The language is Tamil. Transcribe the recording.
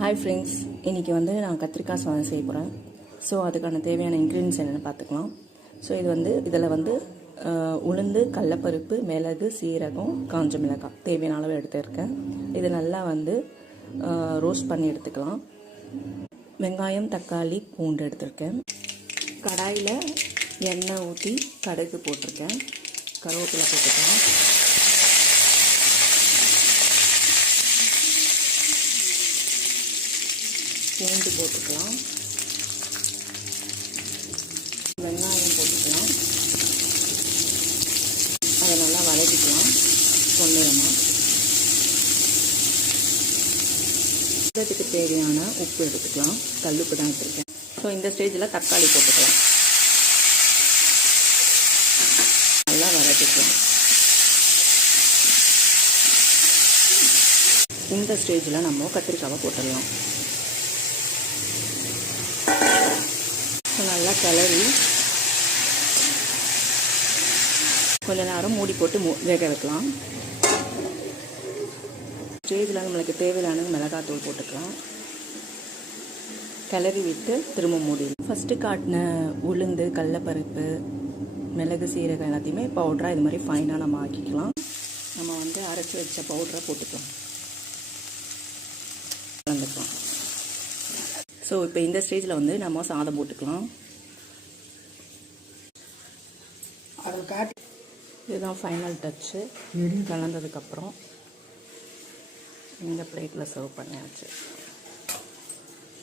ஹாய் ஃப்ரெண்ட்ஸ், இன்றைக்கி வந்து நான் கத்திரிக்காய் சாதம் செய்ய போகிறேன். ஸோ அதுக்கான தேவையான இன்க்ரீடியன்ஸ் என்னென்னு பார்த்துக்கலாம். ஸோ இதில் வந்து உளுந்து, கடலப்பருப்பு, மிளகு, சீரகம், காஞ்ச மிளகாய் தேவையான அளவு எடுத்துருக்கேன். இது நல்லா வந்து ரோஸ்ட் பண்ணி எடுத்துக்கலாம். வெங்காயம், தக்காளி, பூண்டு எடுத்துருக்கேன். கடாயில் எண்ணெய் ஊற்றி கடுகு போட்டிருக்கேன். கருவேப்பிலை போட்டுக்கலாம். பூண்டு போட்டுக்கலாம். வெங்காயம் போட்டுக்கலாம். அதை நல்லா வதக்கிக்கலாம் பொன்னிறமாக. இதுக்கு தேவையான உப்பு எடுத்துக்கலாம். கல்லுப்பு தான் எடுத்துருக்கேன். ஸோ இந்த ஸ்டேஜில் தக்காளி போட்டுக்கலாம். நல்லா வதக்கிக்கலாம். இந்த ஸ்டேஜில் நம்ம கத்திரிக்காவை போட்டுடலாம். நல்லா கிளறி கொஞ்ச நேரம் மூடி போட்டு வேக வைக்கலாம். ஸ்டேஜில் நம்மளுக்கு தேவையான மிளகாத்தூள் போட்டுக்கலாம். கிளறி விட்டு திரும்ப மூடிடலாம். ஃபஸ்ட்டு காட்டின உளுந்து, கடலப்பருப்பு, மிளகு, சீரகம் எல்லாத்தையுமே பவுடராக இது மாதிரி ஃபைனாக நம்ம ஆக்கிக்கலாம். நம்ம வந்து அரைச்சி வச்ச பவுடரை போட்டுக்கலாம். கலந்துக்கலாம். ஸோ இப்போ இந்த ஸ்டேஜில் வந்து நம்ம சாதம் போட்டுக்கலாம். இதுதான் ஃபைனல் டச்சு. கலந்ததுக்கப்புறம் இந்த பிளேட்டில் சர்வ் பண்ணியாச்சு.